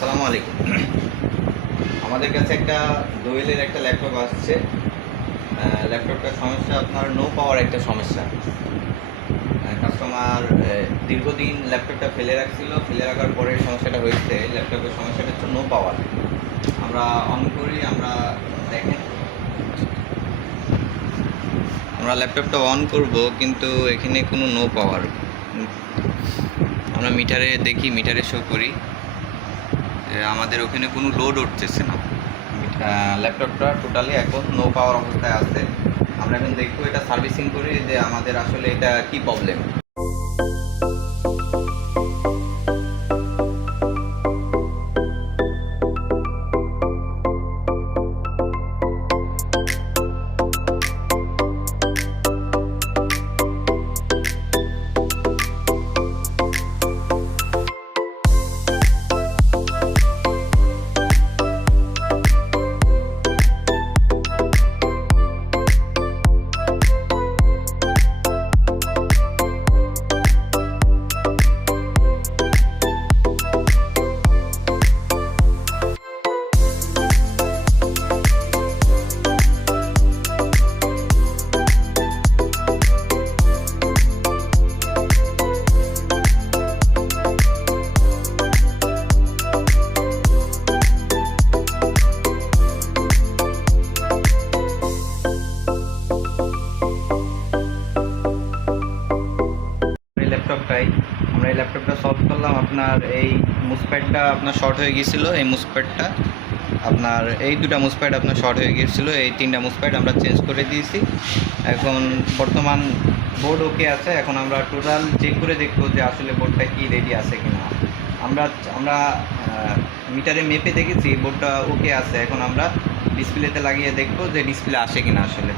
আসসালামু আলাইকুম। আমাদের কাছে একটা ডোয়েলের একটা ল্যাপটপ আসছে। ল্যাপটপটার সমস্যা আপনার নো পাওয়ার একটা সমস্যা। কাস্টমার দীর্ঘদিন ল্যাপটপটা ফেলে রাখছিল, ফেলে রাখার পরে সমস্যাটা হয়েছে। ল্যাপটপের সমস্যাটা হচ্ছে নো পাওয়ার। আমরা অন করি, আমরা দেখেন আমরা ল্যাপটপটা অন করব, কিন্তু এখানে কোনো নো পাওয়ার। আমরা মিটারে দেখি, মিটারে শো করি আমাদের ওখানে কোনো লোড উঠতেছে না। ল্যাপটপটা টোটালি এখন নো পাওয়ার অবস্থায় আছে। আমরা এখন দেখবো এটা সার্ভিসিং করি যে আমাদের আসলে এটা কি প্রবলেম। আমরা এই ল্যাপটপটা সলভ করলাম। আপনার এই মুসপ্যাডটা আপনার শর্ট হয়ে গিয়েছিল। এই মুসপ্যাডটা আপনার এই দুটা মুসপ্যাড আপনার শর্ট হয়ে গিয়েছিলো। এই তিনটা মুসপ্যাড আমরা চেঞ্জ করে দিয়েছি। এখন বর্তমান বোর্ড ওকে আছে। এখন আমরা টোটাল চেক করে দেখবো যে আসলে বোর্ডটা কি রেডি আছে কিনা। আমরা মিটারে মেপে দেখেছি বোর্ডটা ওকে আছে। এখন আমরা ডিসপ্লেতে লাগিয়ে দেখবো যে ডিসপ্লে আসে কিনা আসলে।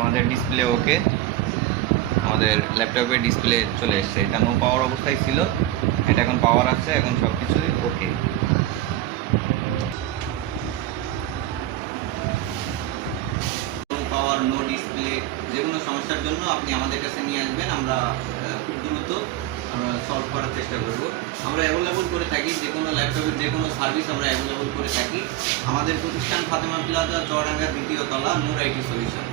আমাদের ডিসপ্লে ওকে, আমাদের ল্যাপটপের ডিসপ্লে চলে এসছে। এটা নো পাওয়ার অবস্থায় ছিল, এটা এখন পাওয়ার আছে। এখন সব কিছুই ওকে। নো পাওয়ার, নো ডিসপ্লে, যে কোনো সমস্যার জন্য আপনি আমাদের কাছে নিয়ে আসবেন। আমরা খুব দ্রুত আমরা সলভ করার চেষ্টা করব। আমরা অ্যাভেলেবল করে থাকি যে কোনো ল্যাপটপের যে কোনো সার্ভিস আমরা অ্যাভেলেবল করে থাকি। আমাদের প্রতিষ্ঠান ফাতেমা প্লাজা, চুয়াডাঙ্গা 2য় তলা, নূর আইটি সলিউশন।